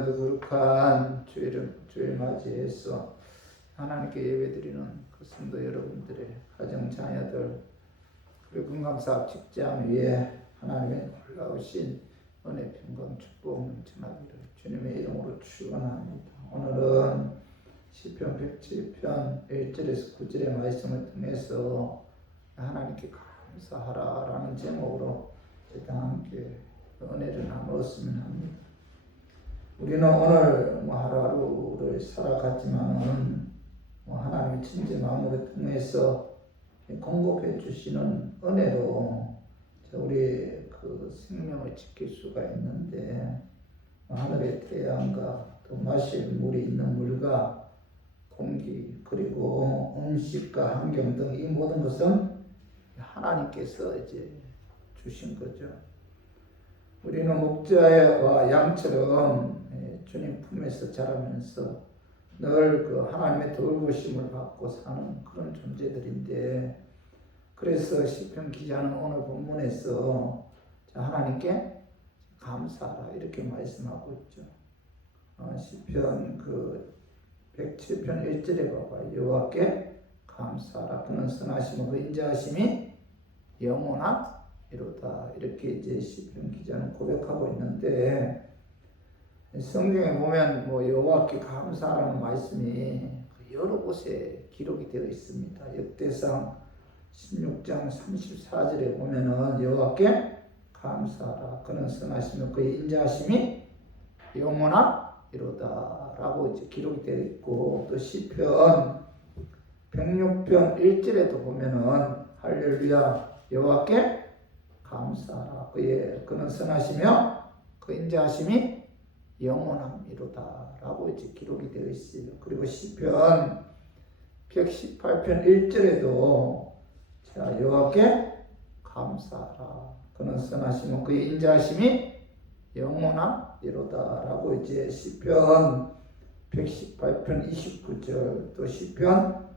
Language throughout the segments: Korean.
오늘도 거룩한 주일 맞이해서 하나님께 예배드리는 그 성도 여러분들의 가정 자녀들 그리고 건강사업 직장 위에 하나님의 놀라우신 은혜 평강 축복 넘쳐나기를 주님의 이름으로 축원합니다. 오늘은 시편 107편 1절에서 9절의 말씀을 통해서 하나님께 감사하라라는 제목으로 일단 함께 은혜를 나누었으면 합니다. 우리는 오늘 하루하루를 살아갔지만은 하나님의 천지 만물을 통해서 공급해 주시는 은혜로 우리 그 생명을 지킬 수가 있는데 하늘의 태양과 또 마실 물이 있는 물과 공기 그리고 음식과 환경 등 이 모든 것은 하나님께서 이제 주신 거죠. 우리는 목자와 양처럼 주님 품에서 자라면서 늘 그 하나님의 돌보심을 받고 사는 그런 존재들인데, 그래서 시편 기자는 오늘 본문에서 하나님께 감사하라 이렇게 말씀하고 있죠. 시편 그 107편 1절에 봐봐. 여호와께 감사하라. 그는 선하시고 그 인자하심이 영원하리로다. 이렇게 이제 시편 기자는 고백하고 있는데, 성경에 보면 여호와께 감사하라는 말씀이 여러 곳에 기록이 되어 있습니다. 역대상 16장 34절에 보면은 여호와께 감사하라. 그는 선하시며 그의 인자하심이 영원하리로다 라고 이제 기록이 되어 있고, 또 시편 106편 1절에도 보면은 할렐루야 여호와께 감사하라. 그는 선하시며 그 인자하심이 영원함이로다 라고 이제 기록이 되어 있어요. 그리고 시편 118편 1절에도 여호와께 감사하라. 그는 선하시며 그의 인자하심이 영원함이로다 라고 이제 시편 118편 29절 또 시편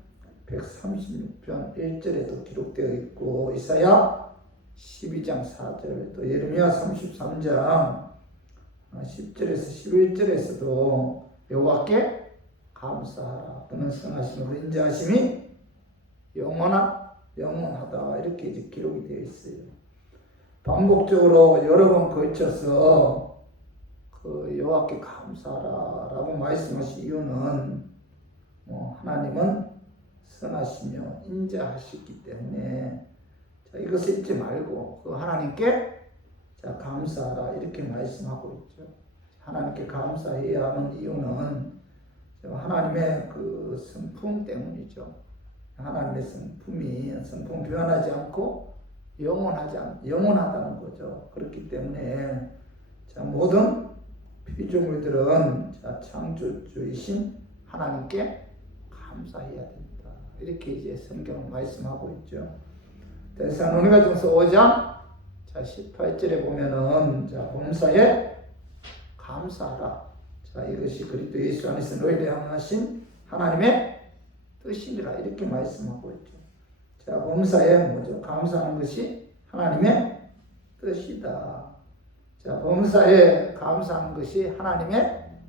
136편 1절에도 기록되어 있고, 이사야 12장 4절 또 예레미야 33장 10절에서 11절에서도 여호와께 감사하라. 그는 선하시며 그 인자하심이 영원하다 이렇게 이제 기록이 되어 있어요. 반복적으로 여러 번 걸쳐서 그 여호와께 감사하라라고 말씀하신 이유는 하나님은 선하시며 인자하시기 때문에 이것을 잊지 말고 그 하나님께 감사하라 이렇게 말씀하고 있죠. 하나님께 감사해야 하는 이유는 하나님의 그 성품 때문이죠. 하나님의 성품 변하지 않고 영원하다는 거죠. 그렇기 때문에 모든 피조물들은 창조주이신 하나님께 감사해야 된다. 이렇게 이제 성경은 말씀하고 있죠. 데살로니가전서 5장 18절에 보면은 범사에 감사하라. 이것이 그리스도 예수 안에서 너희를 향하신 하나님의 뜻이니라 이렇게 말씀하고 있죠. 범사에 뭐죠? 감사하는 것이 하나님의 뜻이다. 범사에 감사하는 것이 하나님의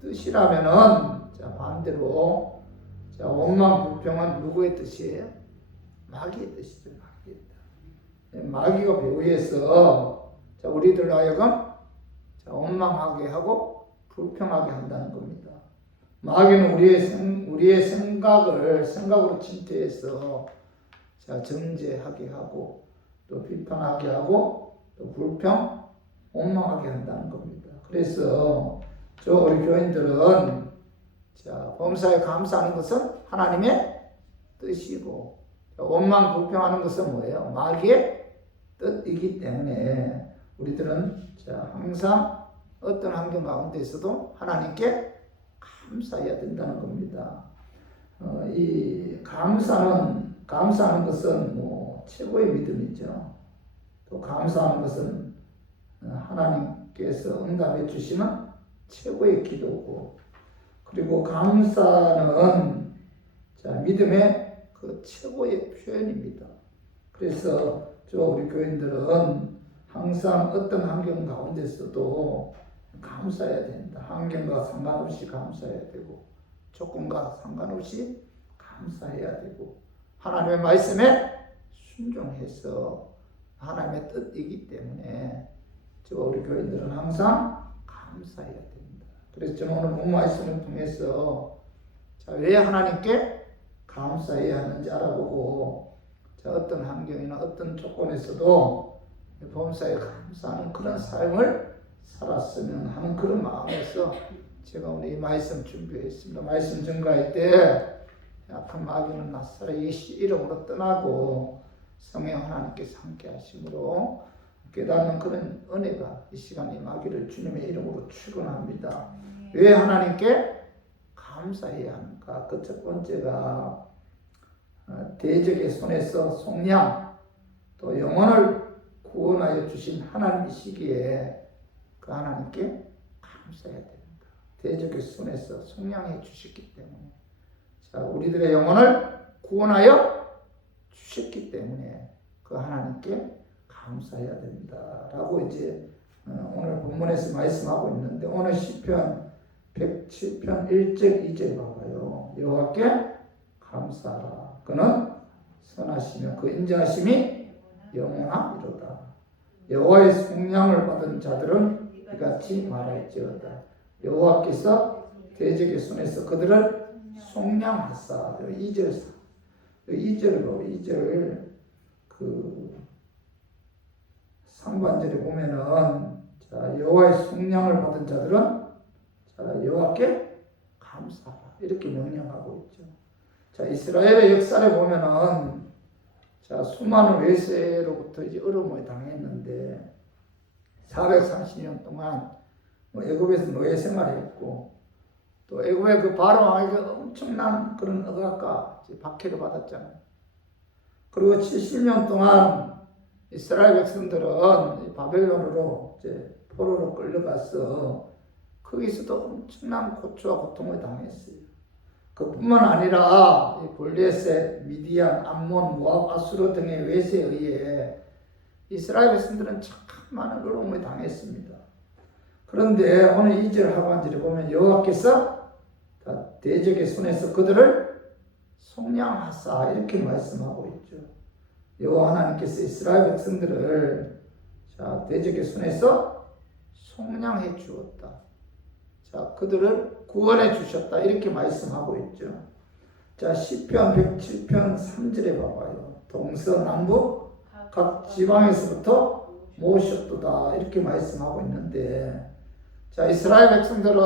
뜻이라면은 반대로 원망 불평은 누구의 뜻이에요? 마귀의 뜻이죠. 마귀가 배후에서 우리들 하여금 원망하게 하고 불평하게 한다는 겁니다. 마귀는 우리의 생각으로 침투해서 정죄하게 하고 또 비판하게 하고 또 불평, 원망하게 한다는 겁니다. 그래서 우리 교인들은 범사에 감사하는 것은 하나님의 뜻이고, 원망 불평하는 것은 뭐예요? 마귀의 뜻이기 때문에 우리들은 항상 어떤 환경 가운데서도 하나님께 감사해야 된다는 겁니다. 이 감사하는 것은 최고의 믿음이죠. 또 감사하는 것은 하나님께서 응답해 주시는 최고의 기도고, 그리고 감사는 믿음의 그 최고의 표현입니다. 그래서 우리 교인들은 항상 어떤 환경 가운데서도 감사해야 된다. 환경과 상관없이 감사해야 되고, 조건과 상관없이 감사해야 되고, 하나님의 말씀에 순종해서 하나님의 뜻이기 때문에 우리 교인들은 항상 감사해야 됩니다. 그래서 저는 오늘 본 말씀을 통해서 왜 하나님께 감사해야 하는지 알아보고, 어떤 환경이나 어떤 조건에서도 범사에 감사하는 그런 삶을 살았으면 하는 그런 마음에서 제가 오늘 이 말씀 준비했습니다. 말씀 전가할 때 약한 마귀는 나사렛 예수 이름으로 떠나고 성령 하나님께서 함께 하심으로 깨닫는 그런 은혜가 이 시간 임하기를 주님의 이름으로 축원합니다. 왜 하나님께 감사해야 하는가? 그 첫 번째가 대적의 손에서 속량 또 영혼을 구원하여 주신 하나님이시기에 그 하나님께 감사해야 됩니다. 대적의 손에서 속량해 주셨기 때문에, 우리들의 영혼을 구원하여 주셨기 때문에 그 하나님께 감사해야 된다라고 이제 오늘 본문에서 말씀하고 있는데, 오늘 시편 107편 1절 2절 봐봐요. 여호와께 감사하라. 그는 선하시며 그 인자하심이 영원하리로다. 여호와의 속량을 받은 자들은 이같이 말할지어다. 여호와께서 대적의 손에서 그들을 속량하사. 2절 그 상반절에 보면은 여호와의 속량을 받은 자들은 여호와께 감사하라 이렇게 명령하고 있죠. 이스라엘의 역사를 보면은 수많은 외세로부터 이제 어려움을 당했는데 430년 동안 애굽에서 노예 생활했고, 또 애굽의 그 바로 왕에게 엄청난 그런 억압과 박해를 받았잖아요. 그리고 70년 동안 이스라엘 백성들은 바벨론으로 이제 포로로 끌려가서 거기서도 엄청난 고초와 고통을 당했어요. 그뿐만 아니라 블레셋, 미디안, 암몬, 모압, 아수르 등의 외세에 의해 이스라엘 백성들은 참 많은 어려움을 당했습니다. 그런데 오늘 2절 하반절에 보면 여호와께서 대적의 손에서 그들을 속량하사 이렇게 말씀하고 있죠. 여호와 하나님께서 이스라엘 백성들을 대적의 손에서 속량해 주었다. 그들을 구원해 주셨다 이렇게 말씀하고 있죠. 시편 107편 3절에 봐봐요. 동서남북 각 지방에서부터 모으셨도다 이렇게 말씀하고 있는데, 이스라엘 백성들은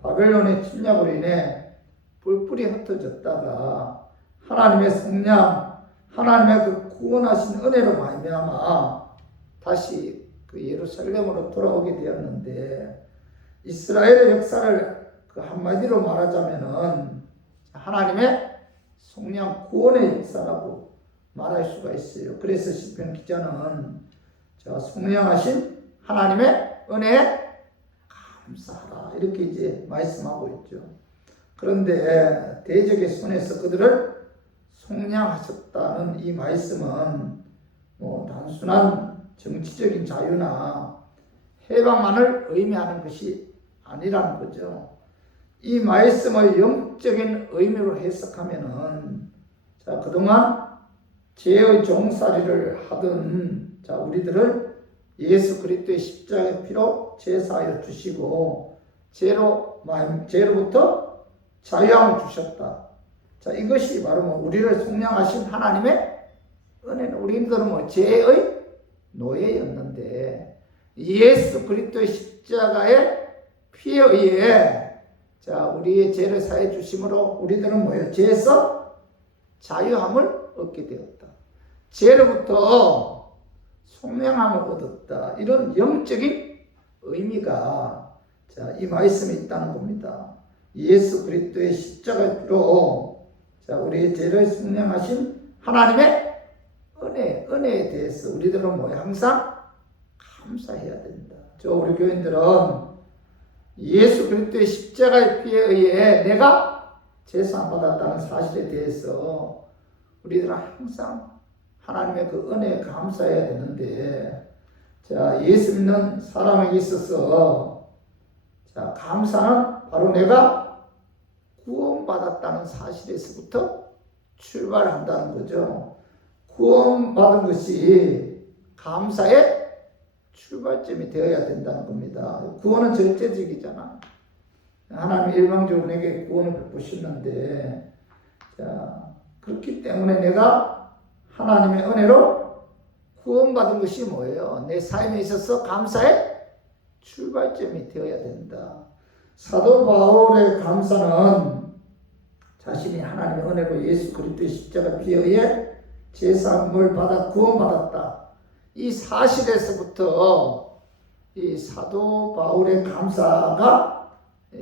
바벨론의 침략으로 인해 뿔뿔이 흩어졌다가 하나님의 속량, 하나님의 그 구원하신 은혜로 말미암아 다시 그 예루살렘으로 돌아오게 되었는데, 이스라엘의 역사를 그 한마디로 말하자면은 하나님의 속량 구원의 역사라고 말할 수가 있어요. 그래서 시편 기자는 속량하신 하나님의 은혜에 감사하라 이렇게 이제 말씀하고 있죠. 그런데 대적의 손에서 그들을 속량하셨다는 이 말씀은 단순한 정치적인 자유나 해방만을 의미하는 것이 아니라는 거죠. 이 말씀을 영적인 의미로 해석하면은 그동안 죄의 종살이를 하던 우리들을 예수 그리스도의 십자가의 피로 제사하여 주시고 죄로부터 자유함을 주셨다. 이것이 바로 우리를 속량하신 하나님의 은혜는, 우리들은 죄의 노예였는데 예수 그리스도의 십자가의 피에 의해 우리의 죄를 사해 주심으로 우리들은 죄에서 자유함을 얻게 되었다. 죄로부터 속량함을 얻었다. 이런 영적인 의미가 이 말씀에 있다는 겁니다. 예수 그리스도의 십자가의 피로 우리의 죄를 속량하신 하나님의 은혜에 대해서 우리들은 항상 감사해야 된다. 우리 교인들은 예수 그리스도의 십자가의 피에 의해 내가 제사함 받았다는 사실에 대해서 우리들은 항상 하나님의 그 은혜에 감사해야 되는데, 예수 믿는 사람에게 있어서 자, 감사는 바로 내가 구원받았다는 사실에서부터 출발한다는 거죠. 구원받은 것이 감사의 출발점이 되어야 된다는 겁니다. 구원은 절대적이잖아. 하나님 일방적으로 내게 구원을 베푸셨는데, 자, 그렇기 때문에 내가 하나님의 은혜로 구원받은 것이 뭐예요? 내 삶에 있어서 감사의 출발점이 되어야 된다. 사도 바울의 감사는 자신이 하나님의 은혜로 예수 그리스도의 십자가 피에 의해 제사함을 받아 구원받았다. 이 사실에서부터 이 사도 바울의 감사가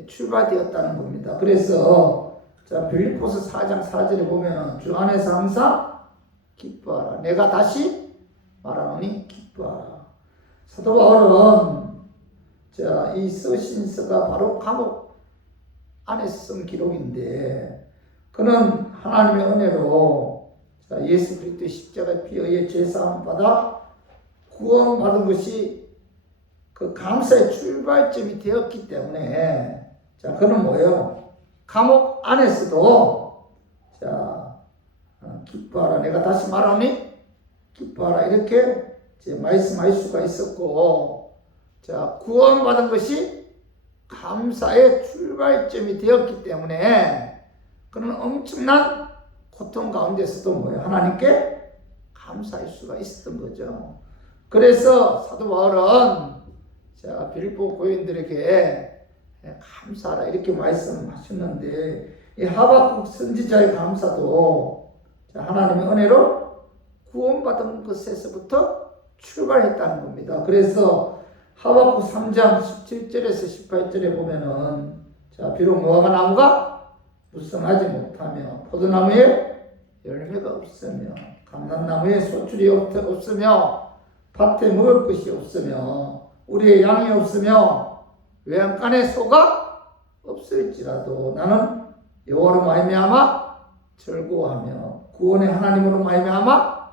출발되었다는 겁니다. 그래서 자, 빌립보서 4장 4절에 보면 주 안에서 항상 기뻐하라. 내가 다시 말하노니 기뻐하라. 사도 바울은 자, 이 서신서가 바로 감옥 안에서 쓴 기록인데, 그는 하나님의 은혜로 자, 예수 그리스도의 십자가 피에 의해 죄사함 받아 구원받은 것이 그 감사의 출발점이 되었기 때문에, 자, 그는 뭐예요? 감옥 안에서도 자, 기뻐하라. 내가 다시 말하니 기뻐하라. 이렇게 이제 말씀할 수가 있었고, 자, 구원받은 것이 감사의 출발점이 되었기 때문에 그는 엄청난 고통 가운데서도 뭐예요? 하나님께 감사할 수가 있었던 거죠. 그래서 사도 바울은 자, 빌립보 교인들에게 감사하라 이렇게 말씀하셨는데, 이 하박국 선지자의 감사도 자, 하나님의 은혜로 구원받은 것에서부터 출발했다는 겁니다. 그래서 하박국 3장 17절에서 18절에 보면은 자, 비록 무화과 나무가 무성하지 못하며 포도나무에 열매가 없으며 감람나무에 소출이 없으며 밭에 먹을 것이 없으며 우리의 양이 없으며 외양간에 소가 없을지라도 나는 여호와로 말미암아 즐거워하며 구원의 하나님으로 말미암아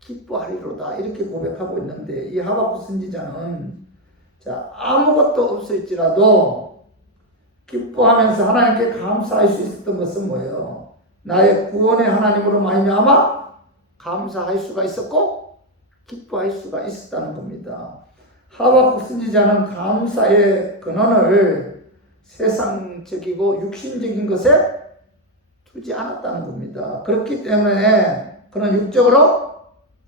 기뻐하리로다 이렇게 고백하고 있는데, 이 하박국 선지자는 자, 아무것도 없을지라도 기뻐하면서 하나님께 감사할 수 있었던 것은 뭐예요? 나의 구원의 하나님으로 말미암아 감사할 수가 있었고 기뻐할 수가 있었다는 겁니다. 하박국 선지자는 감사의 근원을 세상적이고 육신적인 것에 두지 않았다는 겁니다. 그렇기 때문에 그는 육적으로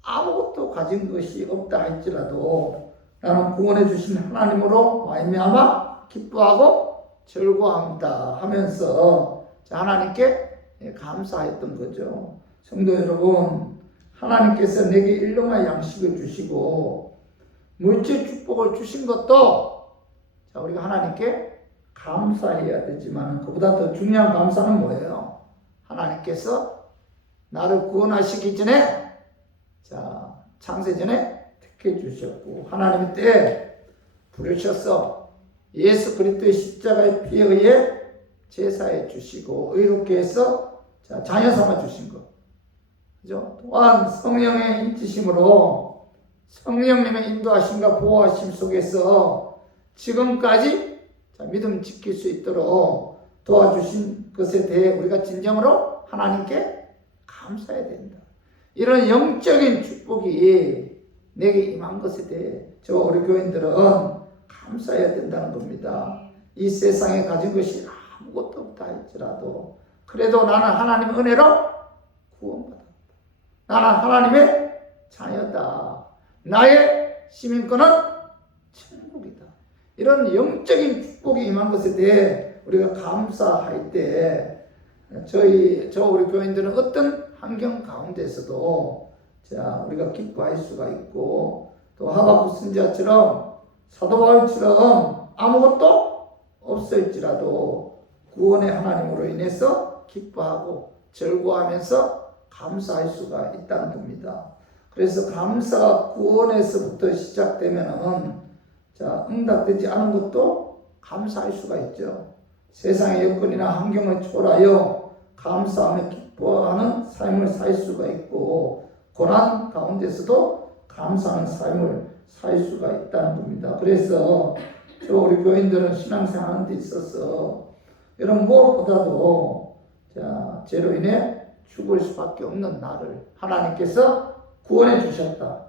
아무것도 가진 것이 없다 할지라도 나는 구원해 주신 하나님으로 말미암아 기뻐하고 즐거워합니다 하면서 하나님께 감사했던 거죠. 성도 여러분, 하나님께서 내게 일용할 양식을 주시고 물질 축복을 주신 것도 자, 우리가 하나님께 감사해야 되지만 그보다 더 중요한 감사는 뭐예요? 하나님께서 나를 구원하시기 전에 자, 창세전에 택해 주셨고 하나님의 때에 부르셔서 예수 그리스도의 십자가의 피에 의해 제사해 주시고 의롭게 해서 자, 자녀 삼아 주신 것. 그죠? 또한 성령의 인치심으로 성령님의 인도하심과 보호하심 속에서 지금까지 자, 믿음 지킬 수 있도록 도와주신 것에 대해 우리가 진정으로 하나님께 감사해야 된다. 이런 영적인 축복이 내게 임한 것에 대해 저 우리 교인들은 감사해야 된다는 겁니다. 이 세상에 가진 것이 아무것도 없다 할지라도 그래도 나는 하나님의 은혜로 구원받았다. 나는 하나님의 자녀다. 나의 시민권은 천국이다. 이런 영적인 축복이 임한 것에 대해 우리가 감사할 때 저 우리 교인들은 어떤 환경 가운데서도 자, 우리가 기뻐할 수가 있고 또 하박국 선지자처럼 사도 바울처럼 아무것도 없을지라도 구원의 하나님으로 인해서 기뻐하고 즐거워하면서 감사할 수가 있다는 겁니다. 그래서 감사가 구원에서부터 시작되면은 자, 응답되지 않은 것도 감사할 수가 있죠. 세상의 여건이나 환경을 초월하여 감사하며 기뻐하는 삶을 살 수가 있고 고난 가운데서도 감사하는 삶을 살 수가 있다는 겁니다. 그래서 우리 교인들은 신앙생활하는 데 있어서 이런 무엇보다도 죄로 인해 죽을 수밖에 없는 나를 하나님께서 구원해 주셨다.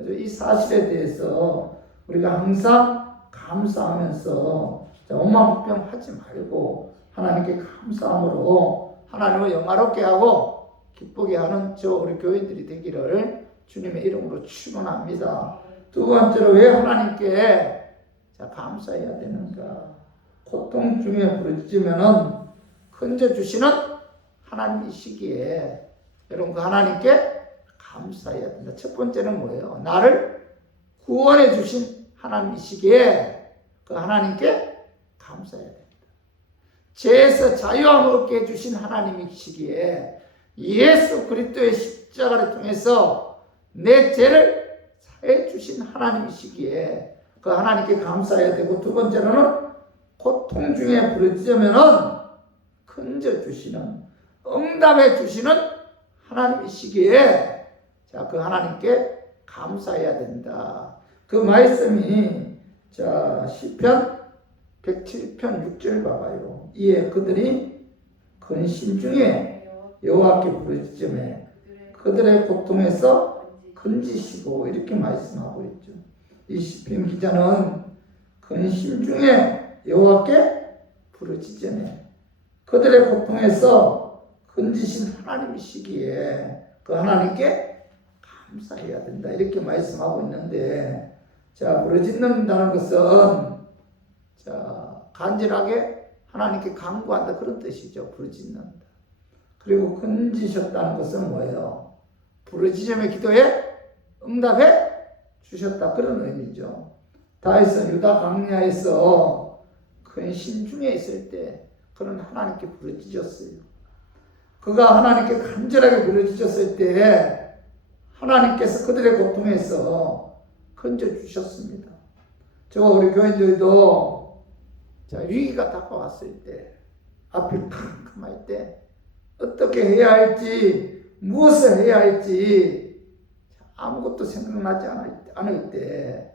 이 사실에 대해서 우리가 항상 감사하면서 원망불평하지 말고 하나님께 감사함으로 하나님을 영화롭게 하고 기쁘게 하는 우리 교인들이 되기를 주님의 이름으로 축원합니다. 두 번째로 왜 하나님께 감사해야 되는가? 고통 중에 부르짖으면은 건져주시는 하나님이시기에 여러분 그 하나님께 감사해야 된다. 첫 번째는 뭐예요? 나를 구원해 주신 하나님이시기에 그 하나님께 감사해야 된다. 죄에서 자유함을 얻게 해주신 하나님이시기에 예수 그리스도의 십자가를 통해서 내 죄를 사해 주신 하나님이시기에 그 하나님께 감사해야 되고, 두 번째로는 고통 중에 부르짖으면은 건져주시는, 응답해 주시는 하나님이시기에 그 하나님께 감사해야 된다. 그 말씀이 시편 107편 6절 봐봐요. 이에 그들이 근심 중에 여호와께 부르짖으매 그들의 고통에서 건지시고, 이렇게 말씀하고 있죠. 이 시편 기자는 근심 중에 여호와께 부르짖으매 그들의 고통에서 건지신 하나님이시기에 그 하나님께 감사해야 된다, 이렇게 말씀하고 있는데, 부르짖는다는 것은 간절하게 하나님께 간구한다, 그런 뜻이죠. 부르짖는다. 그리고 건지셨다는 것은 뭐예요? 부르짖음의 기도에 응답해 주셨다, 그런 의미죠. 다윗은 유다 광야에서 근심 중에 있을 때 그는 하나님께 부르짖었어요. 그가 하나님께 간절하게 부르짖었을 때 하나님께서 그들의 고통에서 건져주셨습니다. 우리 교인들도 위기가 다가왔을 때, 앞이 캄캄할 때 어떻게 해야 할지, 무엇을 해야 할지 아무것도 생각나지 않을 때,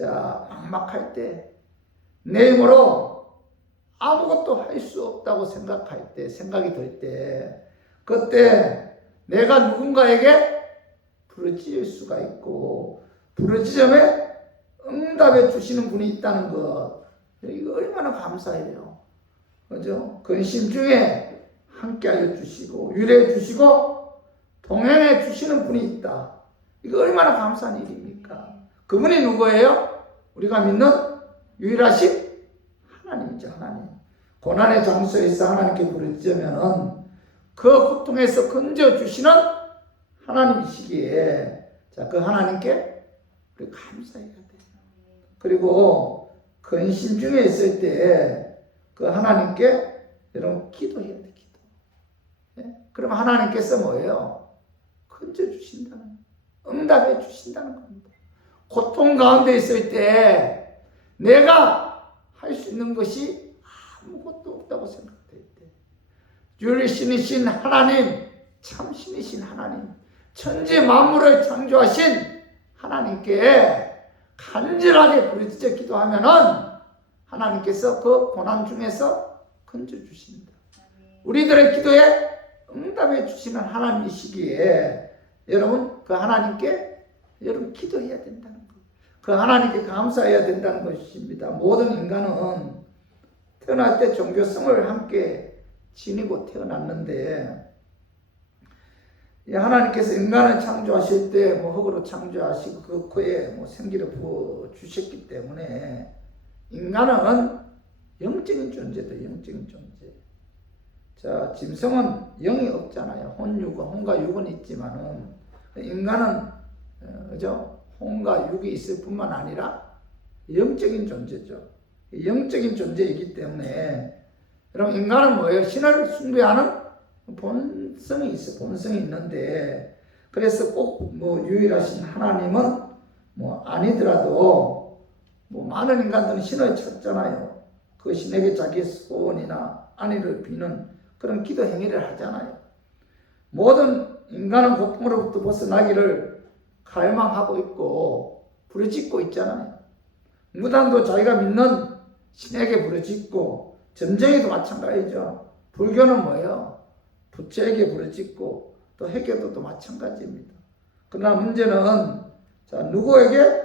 막막할 때, 내 힘으로 아무것도 할 수 없다고 생각할 때, 생각이 들 때, 그때 내가 누군가에게 부르짖을 수가 있고, 부르짖음에 응답해 주시는 분이 있다는 것, 이거 얼마나 감사해요. 그죠? 근심 중에 함께하여 주시고, 위로해 주시고, 동행해 주시는 분이 있다. 이거 얼마나 감사한 일입니까? 그분이 누구예요? 우리가 믿는 유일하신 하나님이죠. 하나님. 고난의 장소에서 하나님께 부르짖으면은 그 고통에서 건져주시는 하나님이시기에 그 하나님께 우리 감사해야 돼요. 그리고 근심 중에 있을 때 그 하나님께 여러분 기도해야 돼. 기도. 예? 그럼 하나님께서 뭐예요? 건져주신다는, 응답해 주신다는 겁니다. 고통 가운데 있을 때 내가 할 수 있는 것이 아무것도 없다고 생각될 때, 유일신이신 하나님, 참신이신 하나님, 천지 만물을 창조하신 하나님께 간절하게 부르짖어 기도하면은 하나님께서 그 고난 중에서 건져주신다. 우리들의 기도에 응답해 주시는 하나님이시기에 여러분 그 하나님께 여러분 기도해야 된다는 것, 그 하나님께 감사해야 된다는 것입니다. 모든 인간은 태어날 때 종교성을 함께 지니고 태어났는데, 하나님께서 인간을 창조하실 때 흙으로 창조하시고 그 코에 생기를 부어 주셨기 때문에 인간은 영적인 존재다. 영적인 존재. 짐승은 영이 없잖아요. 혼과 육은 있지만은 인간은 그죠? 혼과 육이 있을 뿐만 아니라 영적인 존재죠. 영적인 존재이기 때문에 여러분 인간은 뭐예요? 신을 숭배하는 본성이 있어. 본성이 있는데, 그래서 꼭 유일하신 하나님은 아니더라도 많은 인간들은 신을 찾잖아요. 그 신에게 자기의 소원이나 안위를 비는 그런 기도 행위를 하잖아요. 모든 인간은 고통으로부터 벗어나기를 갈망하고 있고 부르짖고 있잖아요. 무당도 자기가 믿는 신에게 부르짖고, 점쟁이도 마찬가지죠. 불교는 뭐예요? 부처에게 부르짖고, 또 해교도도 마찬가지입니다. 그러나 문제는 자, 누구에게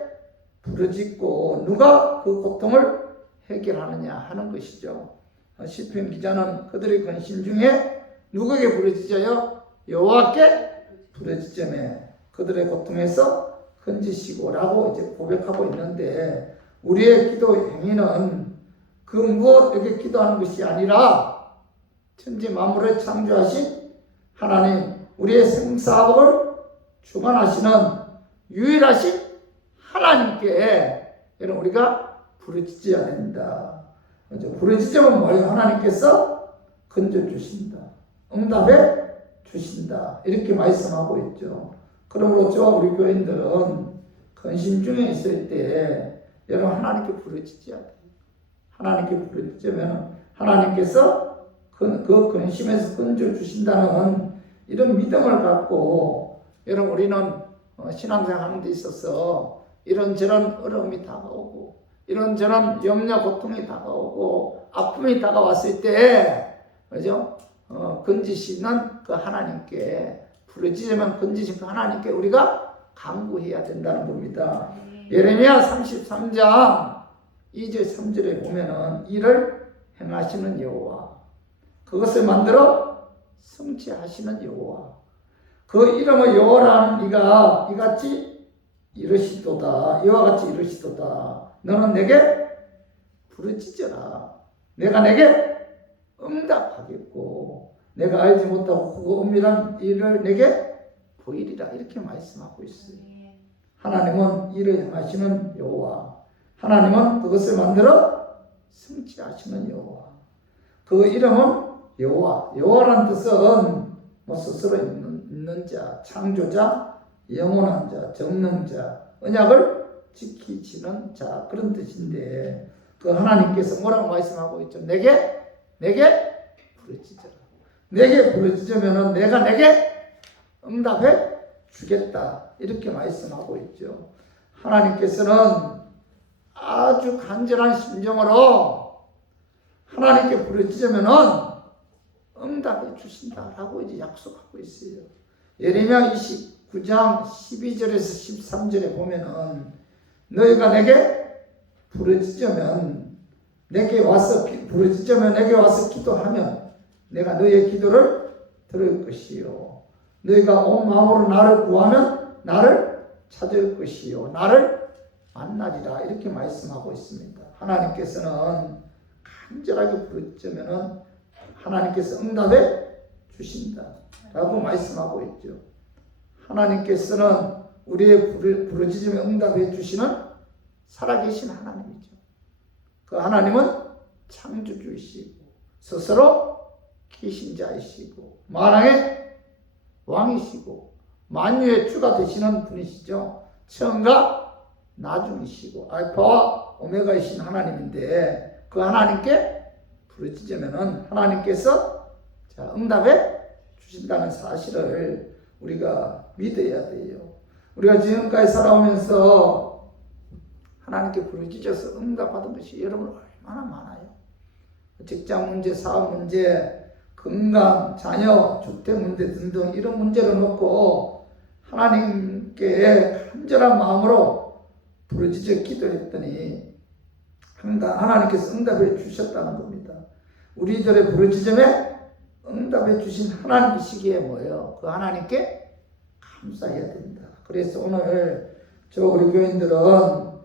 부르짖고 누가 그 고통을 해결하느냐 하는 것이죠. 시편 기자는 그들의 근심 중에 누구에게 부르짖어요? 여호와께 부르짖으며 그들의 고통에서 건지시고라고 이제 고백하고 있는데, 우리의 기도 행위는 그 무엇에게 기도하는 것이 아니라 천지 만물을 창조하신 하나님, 우리의 생사복을 주관하시는 유일하신 하나님께 여러분 우리가 부르짖어야 된다. 부르짖으면 뭐예요? 하나님께서 건져주신다, 응답해 주신다, 이렇게 말씀하고 있죠. 그러므로 저와 우리 교인들은 근심 중에 있을 때 여러분 하나님께 부르짖어야 돼요. 하나님께 부르짖으면 하나님께서 그 근심에서 건져주신다는 이런 믿음을 갖고 여러분 우리는 신앙생활 하는 데 있어서 이런저런 어려움이 다가오고 이런저런 염려 고통이 다가오고 아픔이 다가왔을 때 그죠? 건지시는 그 하나님께 부르짖으면 건지신 그 하나님께 우리가 간구해야 된다는 겁니다. 예레미야 33장 2절 3절에 보면은 이를 행하시는 여호와, 그것을 만들어 성취하시는 여호와, 그 이름의 여호와라는 이가 이같이 이르시도다, 이와 같이 이르시도다. 너는 내게 부르짖어라, 내가 내게 응답하겠고 내가 알지 못하고 그 은밀한 일을 내게 보이리라, 이렇게 말씀하고 있어요. 하나님은 일을 행하시는 여호와, 하나님은 그것을 만들어 성취하시는 여호와. 그 이름은 여호와, 여호와라는 뜻은 뭐 스스로 있는 자, 창조자, 영원한 자, 정능자, 언약을 지키시는 자, 그런 뜻인데 그 하나님께서 뭐라고 말씀하고 있죠? 내게 부르짖어라. 내게 부르짖으면 내가 내게 응답해 주겠다, 이렇게 말씀하고 있죠. 하나님께서는 아주 간절한 심정으로 하나님께 부르짖으면 응답해 주신다라고 이제 약속하고 있어요. 예레미야 29장 12절에서 13절에 보면은 너희가 내게 부르짖으면 내게 와서 기도하면 내가 너희의 기도를 들을 것이요, 너희가 온 마음으로 나를 구하면 나를 찾을 것이요, 나를 만나리라, 이렇게 말씀하고 있습니다. 하나님께서는 간절하게 부르짖으면 하나님께서 응답해 주신다라고 말씀하고 있죠. 하나님께서는 우리의 부르짖음에 응답해 주시는 살아계신 하나님이죠. 그 하나님은 창조주이시고 스스로 기신자이시고 만왕의 왕이시고 만유의 주가 되시는 분이시죠. 처음과 나중이시고 알파와 오메가이신 하나님인데 그 하나님께 부르짖으면 하나님께서 응답해 주신다는 사실을 우리가 믿어야 돼요. 우리가 지금까지 살아오면서 하나님께 부르짖어서 응답받은 것이 여러분 얼마나 많아요. 직장 문제, 사업 문제, 건강, 자녀, 주택 문제 등등 이런 문제를 놓고 하나님께 간절한 마음으로 부르짖어 기도했더니 하나님께서 응답해 주셨다는 겁니다. 우리들의 부르짖음에 응답해 주신 하나님이시기에 뭐예요? 그 하나님께 감사해야 됩니다. 그래서 오늘 우리 교인들은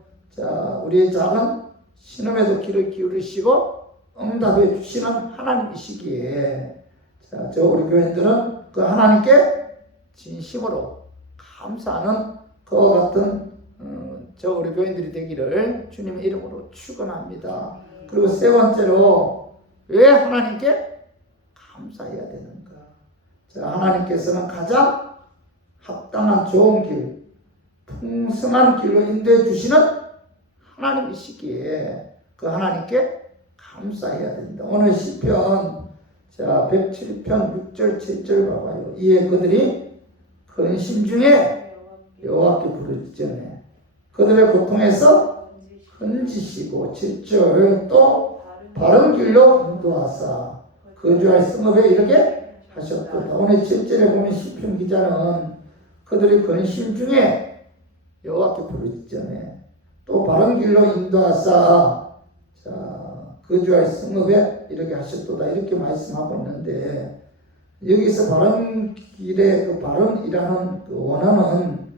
우리의 작은 신음에도 귀를 기울이시고 응답해 주시는 하나님이시기에 우리 교인들은 그 하나님께 진심으로 감사하는 그와 같은 우리 교인들이 되기를 주님의 이름으로 축원합니다. 그리고 세 번째로 왜 하나님께 감사해야 되는가? 하나님께서는 가장 합당한 좋은 길, 풍성한 길로 인도해 주시는 하나님이시기에 그 하나님께 감사해야 된다. 오늘 시편 107편 6절 7절 봐봐요. 이에 그들이 근심 중에 여호와께 부르짖으며 그들의 고통에서 건지시고 7절 또 바른 길로 인도하사 거주할 성읍에 이르게 하셨도다. 오늘 7절에 보면 시편 기자는 그들의 근심 중에 여호와께 부르짖잖아요. 또 바른 길로 인도하사 거주할 성읍에 이렇게 하셨도다 이렇게 말씀하고 있는데, 여기서 바른 길의 그 바른이라는 그 원어는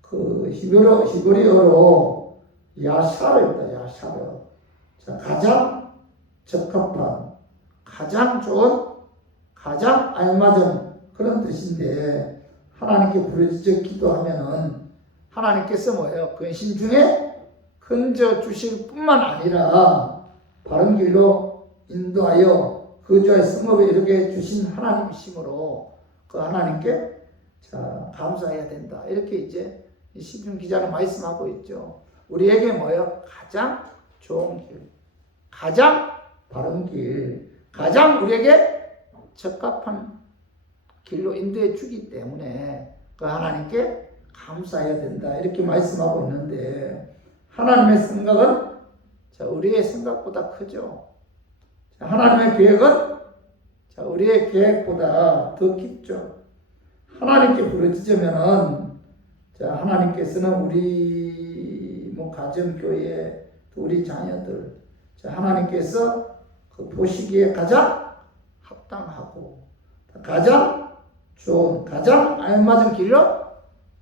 그 히브리어로 야샤르입니다. 야샤르. 가장 적합한, 가장 좋은, 가장 알맞은 그런 뜻인데, 하나님께 부르짖어 기도하면은 하나님께서 뭐예요? 근심 중에 건져 주실 뿐만 아니라 바른 길로 인도하여 거주할 성읍에 이르게 주신 하나님이시므로 그 하나님께 감사해야 된다. 이렇게 이제 시편 기자는 말씀하고 있죠. 우리에게 뭐예요? 가장 좋은 길, 가장 바른 길, 가장 우리에게 적합한 길로 인도해 주기 때문에 그 하나님께 감사해야 된다. 이렇게 말씀하고 있는데, 하나님의 생각은 우리의 생각보다 크죠. 하나님의 계획은 우리의 계획보다 더 깊죠. 하나님께 부르짖으면은 하나님께서는 우리 가정교회, 우리 자녀들, 하나님께서 그 보시기에 가장 합당하고 가장 좋은, 가장 알맞은 길로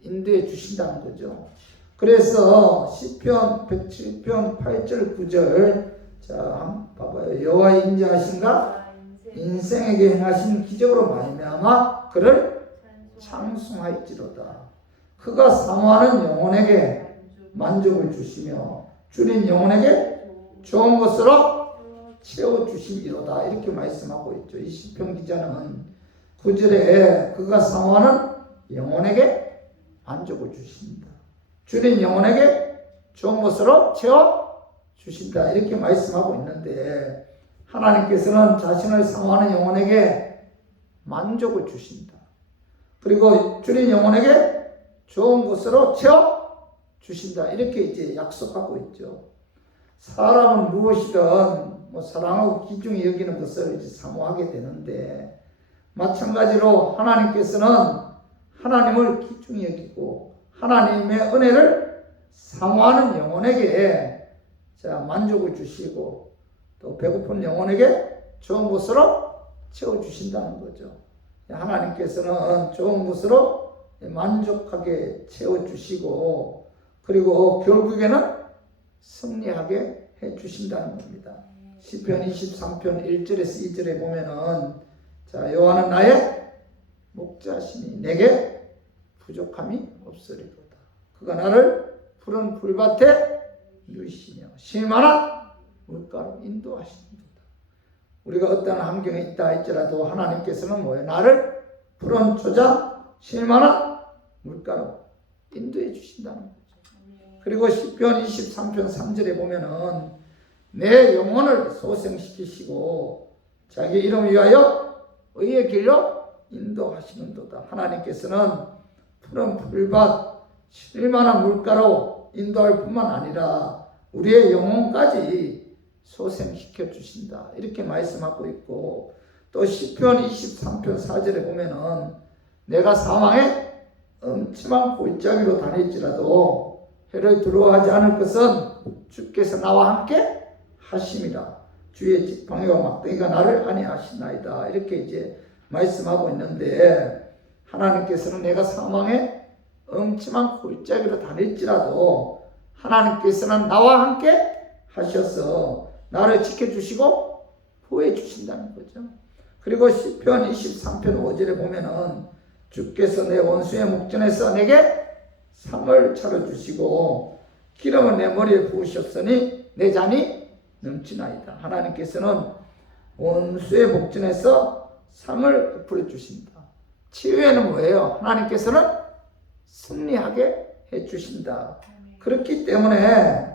인도해 주신다는 거죠. 그래서 시편 107편 8절 9절 한번 봐봐요. 여호와의 인자하신가 인생에게 행하신 기적으로 말미암아 그를 찬송할지로다. 그가 사모하는 영혼에게 만족을 주시며 줄인 영혼에게 좋은 것으로 채워주시리로다. 이렇게 말씀하고 있죠. 이 시편 기자는 9절에 그가 사모하는 영혼에게 만족을 주신다. 줄인 영혼에게 좋은 것으로 채워주신다. 이렇게 말씀하고 있는데, 하나님께서는 자신을 사모하는 영혼에게 만족을 주신다. 그리고 줄인 영혼에게 좋은 것으로 채워주신다. 이렇게 이제 약속하고 있죠. 사람은 무엇이든 사랑하고 귀중히 여기는 것을 이제 사모하게 되는데, 마찬가지로 하나님께서는 하나님을 귀중히 여기고 하나님의 은혜를 사모하는 영혼에게 만족을 주시고 또 배고픈 영혼에게 좋은 것으로 채워주신다는 거죠. 하나님께서는 좋은 것으로 만족하게 채워주시고 그리고 결국에는 승리하게 해주신다는 겁니다. 시편 23편 1절에서 2절에 보면은 여호와는 나의 목자시니 내게 부족함이 없으리로다. 그가 나를 푸른 풀밭에 누이시며 쉴만한 물가로 인도하시리로다. 우리가 어떤 환경에 있다 할지라도 하나님께서는 뭐예요? 나를 푸른 초장 쉴만한 물가로 인도해 주신다는 거죠. 그리고 시편 23편 3절에 보면은 내 영혼을 소생시키시고 자기 이름 위하여 의의 길로 인도하시는도다. 하나님께서는 푸른 풀밭 쉴만한 물가로 인도할 뿐만 아니라 우리의 영혼까지 소생시켜 주신다. 이렇게 말씀하고 있고, 또 시편 23편 4절에 보면은 내가 사망의 음침한 골짜기로 다닐지라도 해를 두려워하지 않을 것은 주께서 나와 함께 하심이라. 주의 지팡이와 막대기가 나를 안위하시나이다. 이렇게 이제 말씀하고 있는데, 하나님께서는 내가 사망의 음침한 골짜기로 다닐지라도 하나님께서는 나와 함께 하셔서 나를 지켜주시고 보호해 주신다는 거죠. 그리고 시편 23편 5절에 보면은 주께서 내 원수의 목전에서 내게 상을 차려주시고 기름을 내 머리에 부으셨으니 내 잔이 넘치나이다. 하나님께서는 원수의 목전에서 상을 베풀어 주신다. 치유에는 뭐예요? 하나님께서는 승리하게 해주신다. 그렇기 때문에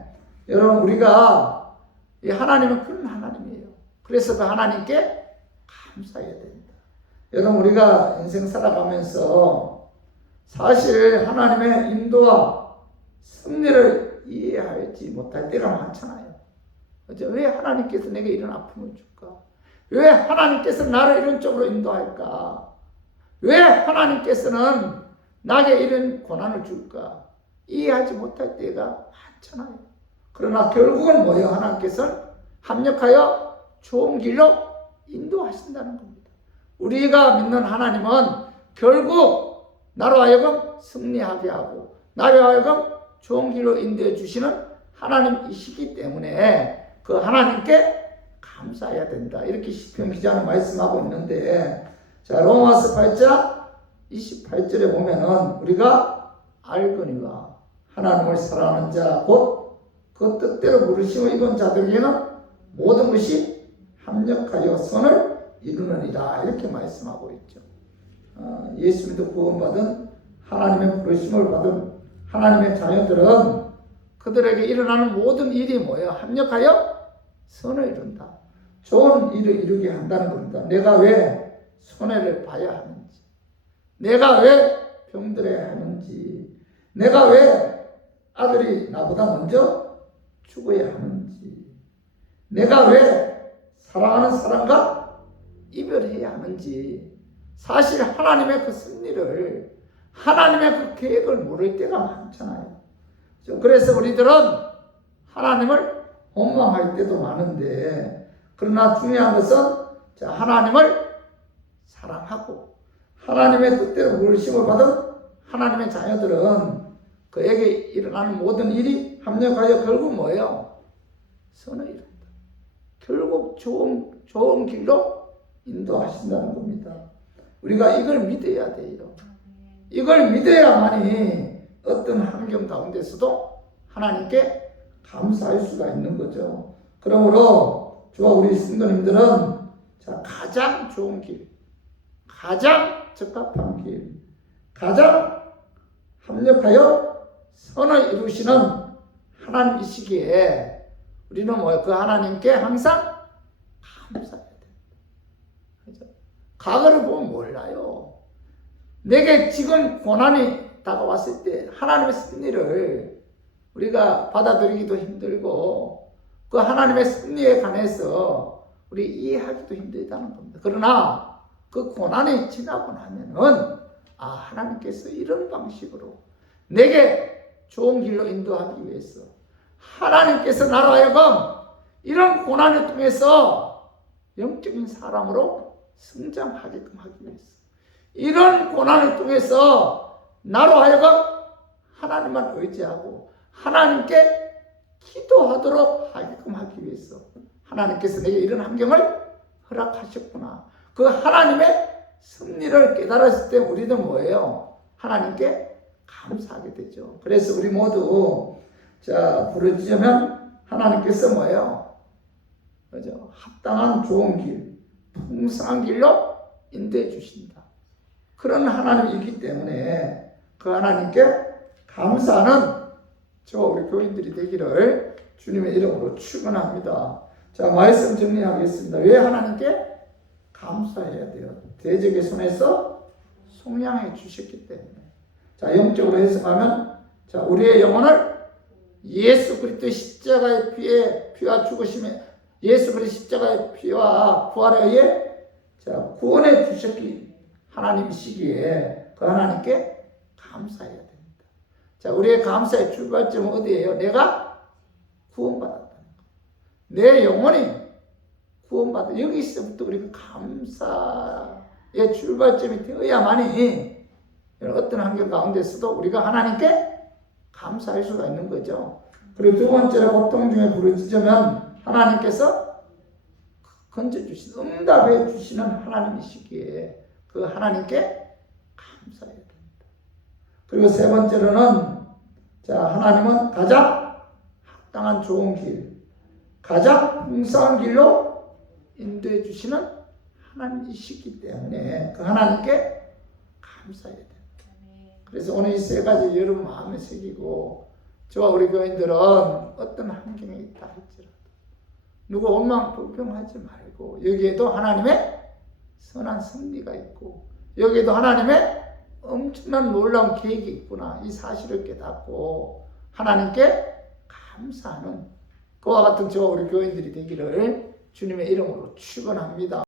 여러분, 우리가 이 하나님은 그런 하나님이에요. 그래서 그 하나님께 감사해야 됩니다. 여러분, 우리가 인생 살아가면서 사실 하나님의 인도와 승리를 이해하지 못할 때가 많잖아요. 그죠? 왜 하나님께서 내게 이런 아픔을 줄까? 왜 하나님께서 나를 이런 쪽으로 인도할까? 왜 하나님께서는 나에게 이런 고난을 줄까? 이해하지 못할 때가 많잖아요. 그러나 결국은 뭐예요? 하나님께서는 합력하여 좋은 길로 인도하신다는 겁니다. 우리가 믿는 하나님은 결국 나로 하여금 승리하게 하고 나로 하여금 좋은 길로 인도해 주시는 하나님이시기 때문에 그 하나님께 감사해야 된다. 이렇게 시편 기자는 말씀하고 있는데, 자, 로마서 8장 28절에 보면은 우리가 알거니와 하나님을 사랑하는 자 곧 그 뜻대로 부르심을 입은 자들에게는 모든 것이 합력하여 선을 이루느니라. 이렇게 말씀하고 있죠. 예수 믿어 구원받은 하나님의 부르심을 받은 하나님의 자녀들은 그들에게 일어나는 모든 일이 뭐예요? 합력하여 선을 이룬다. 좋은 일을 이루게 한다는 겁니다. 내가 왜 손해를 봐야 하는지, 내가 왜 병들어야 하는지, 내가 왜 아들이 나보다 먼저 죽어야 하는지, 내가 왜 사랑하는 사람과 이별해야 하는지, 사실 하나님의 그 승리를, 하나님의 그 계획을 모를 때가 많잖아요. 그래서 우리들은 하나님을 원망할 때도 많은데, 그러나 중요한 것은 하나님을 사랑하고 하나님의 뜻대로 부르심을 받은 하나님의 자녀들은 그에게 일어나는 모든 일이 합력하여 결국 뭐예요? 선을 이룬다. 결국 좋은 길로 인도하신다는 겁니다. 우리가 이걸 믿어야 돼요. 이걸 믿어야만이 어떤 환경 가운데서도 하나님께 감사할 수가 있는 거죠. 그러므로 저와 우리 성도님들은 가장 좋은 길, 가장 적합한 길, 가장 합력하여 선을 이루시는 하나님이시기에 우리는 그 하나님께 항상 감사해야 됩니다. 과거를 보면 몰라요. 내게 지금 고난이 다가왔을 때 하나님의 승리를 우리가 받아들이기도 힘들고 그 하나님의 승리에 관해서 우리 이해하기도 힘들다는 겁니다. 그러나 그 고난이 지나고 나면은 하나님께서 이런 방식으로 내게 좋은 길로 인도하기 위해서 하나님께서 나로 하여금 이런 고난을 통해서 영적인 사람으로 성장하게끔 하기 위해서 이런 고난을 통해서 나로 하여금 하나님만 의지하고 하나님께 기도하도록 하게끔 하기 위해서 하나님께서 내게 이런 환경을 허락하셨구나. 그 하나님의 승리를 깨달았을 때 우리는 뭐예요? 하나님께 감사하게 되죠. 그래서 우리 모두 부르짖으면 하나님께서 뭐예요? 그죠? 합당한 좋은 길, 풍성한 길로 인도해 주신다. 그런 하나님이기 때문에 그 하나님께 감사하는 저와 우리 교인들이 되기를 주님의 이름으로 축원합니다. 자, 말씀 정리하겠습니다. 왜 하나님께 감사해야 돼요? 대적의 손에서 속량해 주셨기 때문에. 자, 영적으로 해석하면 우리의 영혼을 예수 그리스도의 십자가의 피와 죽으심에 예수 그리스도의 십자가의 피와 부활에 의해 구원해 주셨기 하나님이시기에 그 하나님께 감사해야 됩니다. 자, 우리의 감사의 출발점은 어디예요? 내가 구원받았다는 것. 내 영혼이 구원받아. 여기서부터 우리가 감사의 출발점이 되어야만이 어떤 환경 가운데서도 우리가 하나님께 감사할 수가 있는 거죠. 그리고 두 번째로 고통 중에 부르짖으면 하나님께서 건져주신, 응답해 주시는 하나님이시기에 그 하나님께 감사해야 됩니다. 그리고 세 번째로는 하나님은 가장 합당한 좋은 길, 가장 풍성한 길로 인도해 주시는 하나님이시기 때문에 그 하나님께 감사해야 됩니다. 그래서 오늘 이 세 가지 여러분 마음에 새기고 저와 우리 교인들은 어떤 환경에 있다 할지라도 누구 원망 불평하지 말고 여기에도 하나님의 선한 승리가 있고 여기에도 하나님의 엄청난 놀라운 계획이 있구나 이 사실을 깨닫고 하나님께 감사하는 그와 같은 저와 우리 교인들이 되기를 주님의 이름으로 축원합니다.